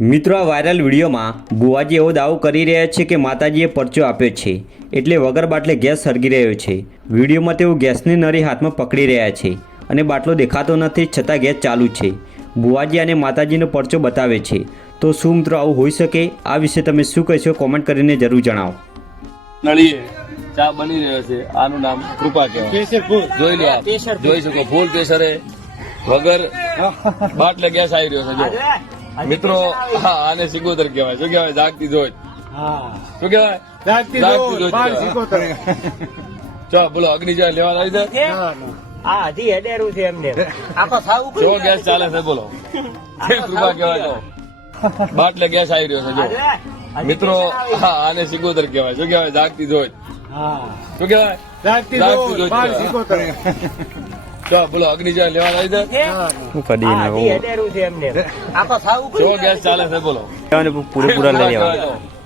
મિત્રો આ વાયરલ વિડીયોમાં બુવાજી એવો દાવો કરી રહ્યા છે કે માતાજીએ પરચો આપ્યો છે એટલે વગર બાટલે ગેસ સળગી રહ્યો છે. વિડીયોમાં તેઓ ગેસની નળી હાથમાં પકડી રહ્યા છે અને બાટલો દેખાતો નથી છતાં ગેસ ચાલુ છે. બુવાજી અને માતાજીનો પરચો બતાવે છે. તો શું મિત્રો આવું હોઈ શકે? આ વિશે તમે શું કહેશો? કોમેન્ટ કરીને જરૂર જણાવો. નળીએ ચા બની રહ્યો છે. આનું નામ કૃપા કહેવાય. જોઈ લો જોઈ શકો. ફૂલ કેસરે વગર બાટલે ગેસ આવી રહ્યો છે. જો. મિત્રો હા આને સિકોતર કહેવાય. શું કહેવાય? જાગતી જોઈ શું કહેવાય? જાગતી. સિકોતર. ચલો બોલો અગ્નિજય લેવા આવી જાય ના, ના. આ હજી હેડેરું છે એમને. આ સાવ કેવો ગેસ ચાલે છે બોલો. કૃપા કહેવાય તો. બાટલે ગેસ આવી રહ્યો છે જો. મિત્રો હા આને સિકોતર કહેવાય. શું કહેવાય? જાગતી જોઈ શું કહેવાય? જાગતી જોઈ ચલો બોલો અગ્નિ જાય લેવા આવી ના, ના. આ તો સાવ ગેસ ચાલે છે બોલો. પૂરેપૂરા લઈ કહેવાય આવો તો